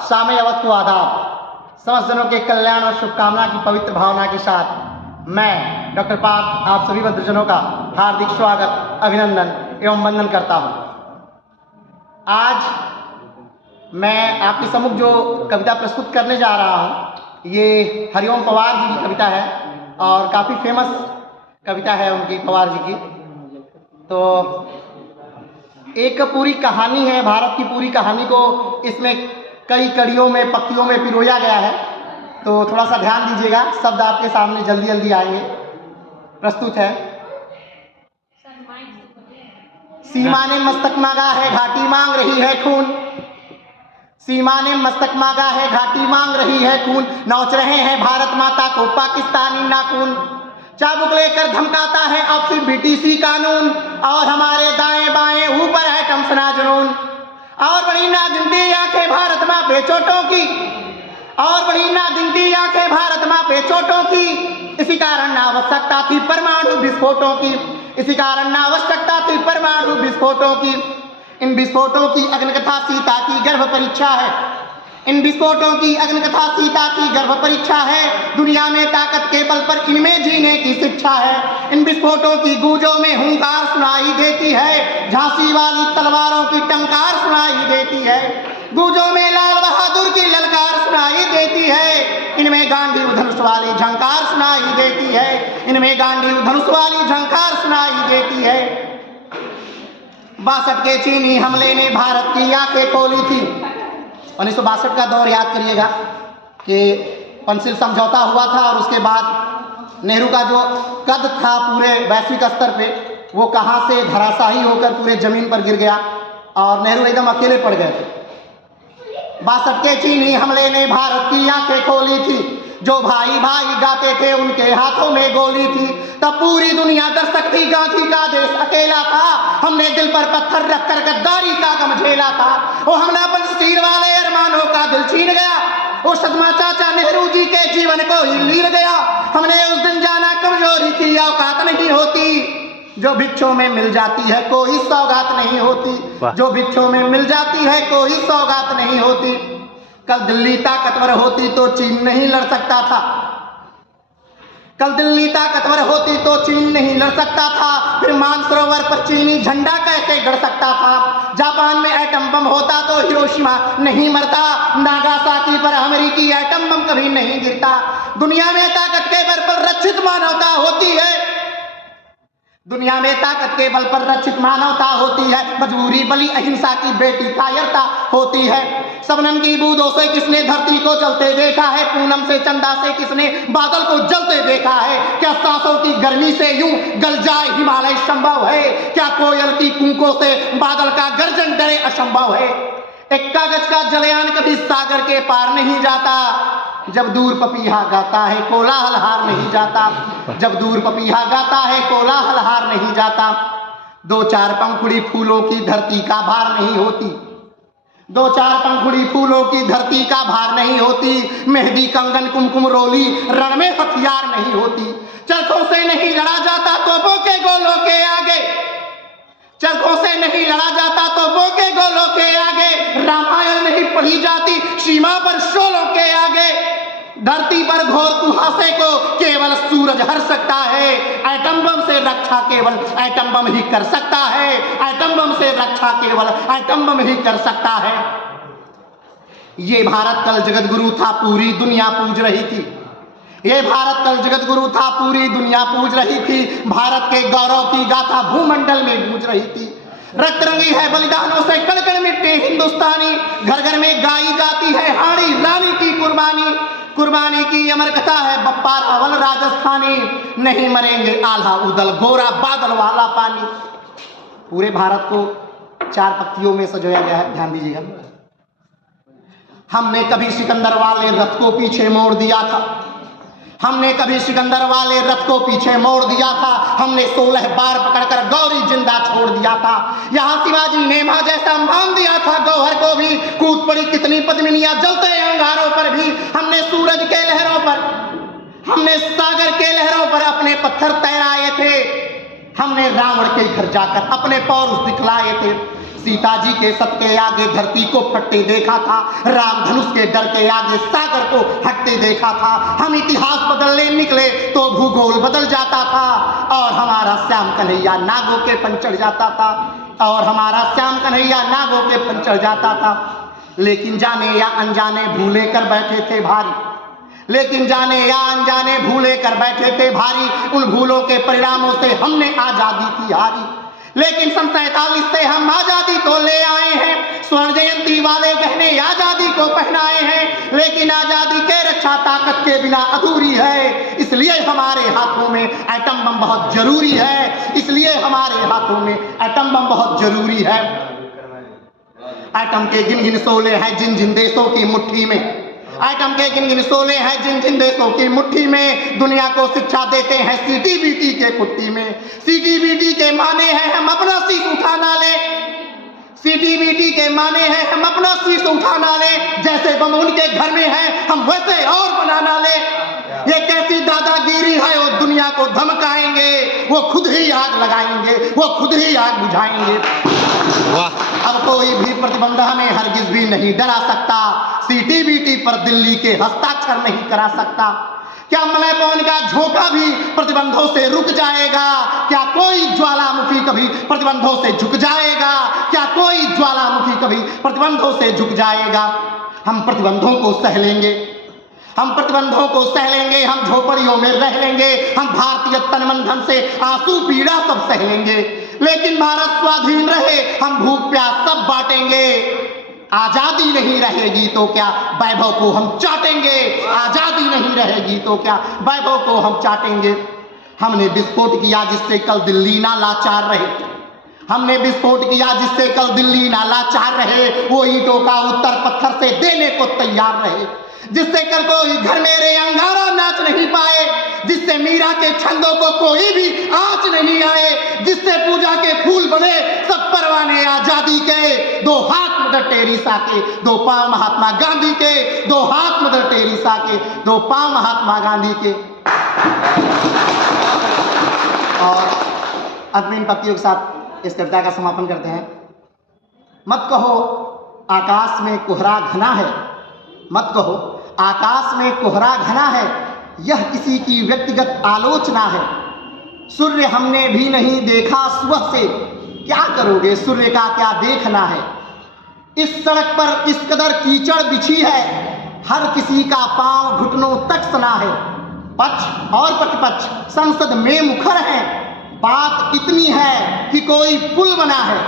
शाम अवध को आदाब। समस्त जनों के कल्याण और शुभकामना की पवित्र भावना के साथ मैं डॉक्टर पार्थ आप सभी भद्रजनों का हार्दिक स्वागत, अभिनंदन एवं वंदन करता हूँ। आज मैं आपके सम्मुख जो कविता प्रस्तुत करने जा रहा हूँ ये हरिओम पवार जी की कविता है और काफ़ी फेमस कविता है उनकी, पवार जी की। तो एक पूरी कहानी है, भारत की पूरी कहानी को इसमें कई कड़ियों में, पक्तियों में पिरोया गया है। तो थोड़ा सा ध्यान दीजिएगा, शब्द आपके सामने जल्दी जल्दी आएंगे। प्रस्तुत है। सीमा ने मस्तक मांगा है, घाटी मांग रही है खून। सीमा ने मस्तक मांगा है, घाटी मांग रही है खून। नौच रहे हैं भारत माता को पाकिस्तानी नाखून। चाबुक लेकर धमकाता है अब फिर बीटीसी कानून। और हमारे दाएं बाएं ऊपर है टमसना जुनून। और बड़ी ना गिनती आंखें भारत माँ पे चोटों की। और बड़ी ना गिनती आंखें भारत माँ पे चोटों की। इसी कारण आवश्यकता थी परमाणु विस्फोटों की। इसी कारण आवश्यकता थी परमाणु विस्फोटों की। इन विस्फोटों की अग्निकथा सीता की गर्भ परीक्षा है। इन विस्फोटों की अग्निकथा सीता की गर्भ परीक्षा है। दुनिया में ताकत के बल पर इनमें जीने की शिक्षा है। इन विस्फोटों की गूंजों में हुंकार सुनाई देती है। झांसी वाली तलवारों की टंकार सुनाई देती है। गूंजों में लाल बहादुर की ललकार सुनाई देती है। इनमें गांधी धनुष वाली झंकार सुनाई देती है। इनमें गांधी धनुष वाली झंकार सुनाई देती है। 62 के चीनी हमले ने भारत की आंखें खोली थी। 1962 का दौर याद करिएगा कि पंचशील समझौता हुआ था और उसके बाद नेहरू का जो कद था पूरे वैश्विक स्तर पे वो कहाँ से धराशायी होकर पूरे जमीन पर गिर गया और नेहरू एकदम अकेले पड़ गए थे। 62 के चीनी हमले ने भारत की आंखें खोली थी। जो भाई भाई गाते थे उनके हाथों में गोली थी। तब पूरी दुनिया दर्शक थी, गांधी का देश अकेला था। हमने दिल पर पत्थर रखकर गद्दारी का गम झेला था। वो हमला पंचशील वाले अरमानों का दिल छीन गया। वो सदमा चाचा नेहरू जी के जीवन को ही लीन गया। हमने उस दिन जाना कमजोरी की औकात नहीं होती। जो भिक्षों में मिल जाती है कोई सौगात नहीं होती। जो भिक्षों में मिल जाती है कोई सौगात नहीं होती। कल दिल्ली ताकतवर होती तो चीन नहीं लड़ सकता था। कल दिल्ली ताकतवर होती तो चीन नहीं लड़ सकता था। फिर मानसरोवर पर चीनी झंडा कैसे गड़ सकता था। जापान में एटम बम होता तो हिरोशिमा नहीं मरता। नागासाकी पर अमेरिकी एटम बम कभी नहीं गिरता। दुनिया में ताकत के बल पर रक्षित मानवता होती है। दुनिया में ताकत के बल पर रक्षित मानवता होती है। मजबूरी बली अहिंसा की बेटी कायरता होती है। सबनम की बूंदों से किसने धरती को जलते देखा है। पूनम से चंदा से किसने बादल को जलते देखा है। क्या सांसों की गर्मी से यूं गल जाए हिमालय संभव है। क्या कोयल की कूकों से बादल का गर्जन डरे असंभव है। एक कागज का जलयान कभी सागर के पार नहीं जाता। जब दूर पपीहा गाता है कोलाहल हार नहीं जाता। जब दूर पपीहा गाता है कोलाहल हार नहीं जाता। 2-4 पंखुड़ी फूलों की धरती का भार नहीं होती। 2-4 पंखुड़ी फूलों की धरती का भार नहीं होती। मेहंदी कंगन कुमकुम रोली रण में हथियार नहीं होती। चरखों से नहीं लड़ा जाता तोपों के गोलों के आगे। चरखों से नहीं लड़ा जाता तोपों के गोलों के आगे। रामायण नहीं पढ़ी जाती सीमा पर शोलों के आगे। धरती पर घोर कुहासे को केवल सूरज हर सकता है। एटम बम से रक्षा केवल एटम बम ही कर सकता है। एटम बम से रक्षा केवल एटम बम ही कर सकता है। ये भारत कल जगत गुरु था पूरी दुनिया पूज रही थी। ये भारत कल जगत गुरु था पूरी दुनिया पूज रही थी। भारत के गौरव की गाथा भूमंडल में गूंज रही थी। रक्त रंगी है बलिदानों से कण कण मिट्टी हिंदुस्तानी। घर घर में गाई जाती है हाड़ी रानी की कुर्बानी। कुर्बानी की अमर कथा है बप्पा रावल राजस्थानी। नहीं मरेंगे आल्हा उदल गोरा बादल वाला पानी। पूरे भारत को 4 पंक्तियों में सजाया गया है, ध्यान दीजिएगा। हमने कभी सिकंदर वाले रथ को पीछे मोड़ दिया था। हमने कभी सिकंदर वाले रथ को पीछे मोड़ दिया था। हमने 16 बार पकड़कर गौरी जिंदा छोड़ दिया था। यहाँ शिवाजी ने मां जैसा मान दिया था गौहर को भी। कूद पड़ी कितनी पद्मिनियां जलते अंगारों पर भी। हमने सूरज के लहरों पर, हमने सागर के लहरों पर अपने पत्थर तैराए थे। हमने रावण के घर जाकर अपने पौरुष दिखलाए थे। सीता जी के सत के आगे धरती को फटते देखा था, राम धनुष के डर के आगे सागर को हटते देखा था। हम इतिहास बदलने निकले तो भूगोल बदल जाता था, और हमारा श्याम कन्हैया नागों के फन चढ़ जाता था, और हमारा श्याम कन्हैया नागों के फन चढ़ जाता था। लेकिन जाने या अनजाने भूले कर बैठे थे भारी, लेकिन जाने या अनजाने भूले कर बैठे थे भारी, उन भूलों के परिणामों से हमने आजादी की हारी। लेकिन सन 47 से हम आजादी को ले आए हैं, स्वर्ण जयंती वाले गहने आजादी को पहनाए हैं, लेकिन आजादी के रक्षा ताकत के बिना अधूरी है। इसलिए हमारे हाथों में एटम बम बहुत जरूरी है, इसलिए हमारे हाथों में एटम बम बहुत जरूरी है। एटम के गिन गिन शोले हैं जिन जिन देशों की मुट्ठी में, एटम के गिन गिन शोले हैं जिन जिन देशों की मुट्ठी में, दुनिया को शिक्षा देते हैं सीटीबीटी के कुट्टी में। सीटीबीटी के माने हैं हम अपना शीश उठा ना ले, सीटीबीटी के माने हैं हम अपना शीश उठा ना ले, जैसे बम उनके घर में है हम वैसे और बना ना ले। ये कैसी दादागिरी है, वो दुनिया को धमकाएंगे, वो खुद ही आग लगाएंगे, वो खुद ही आग बुझाएंगे। अब कोई भी प्रतिबंध हमें हरगिज भी नहीं डरा सकता, सीटीबीटी पर दिल्ली के हस्ताक्षर नहीं करा सकता। क्या मलय पवन का झोंका भी प्रतिबंधों से रुक जाएगा? क्या कोई ज्वालामुखी कभी प्रतिबंधों से झुक जाएगा? क्या कोई ज्वालामुखी कभी प्रतिबंधों से झुक जाएगा? हम प्रतिबंधों को सह लेंगे, हम प्रतिबंधों को सह लेंगे, हम झोपड़ियों में रह लेंगे, हम भारतीय तन मन धन से आंसू पीड़ा सब सह लेंगे, लेकिन भारत स्वाधीन रहे हम भूख प्यास सब बांटेंगे। आजादी नहीं रहेगी तो क्या वैभव को हम चाटेंगे, आजादी नहीं रहेगी तो क्या वैभव को हम चाटेंगे। हमने विस्फोट किया जिससे कल दिल्ली ना लाचार रहे, हमने विस्फोट किया जिससे कल दिल्ली ना लाचार रहे, वो ईंटों का उत्तर पत्थर से देने को तैयार रहे, जिससे कल कोई घर मेरे अंगारा नाच नहीं पाए, जिससे मीरा के छंदों को कोई भी आँच नहीं आए, जिससे पूजा के फूल बने सब परवाने आजादी के। दो हाथ मदर टेरेसा के, दो पांव महात्मा गांधी के, दो हाथ मदर टेरेसा के, दो पांव महात्मा गांधी के। और अंतिम पंक्तियों के साथ इस कविता का समापन करते हैं। मत कहो आकाश में कोहरा घना है, मत कहो आकाश में कोहरा घना है, यह किसी की व्यक्तिगत आलोचना है। सूर्य हमने भी नहीं देखा सुबह से, क्या करोगे सूर्य का क्या देखना है। इस सड़क पर इस कदर कीचड़ बिछी है, हर किसी का पांव घुटनों तक सना है। पक्ष और प्रतिपक्ष संसद में मुखर है, बात इतनी है कि कोई पुल बना है।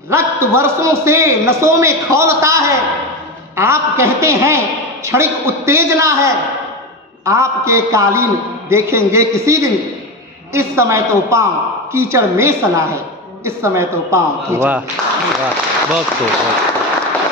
रक्त वर्षों से नसों में खौलता है, आप कहते हैं क्षणिक उत्तेजना है। आपके कालीन देखेंगे किसी दिन, इस समय तो पांव कीचड़ में सना है, इस समय तो पांव कीचड़। वाह वाह, बहुत खूब।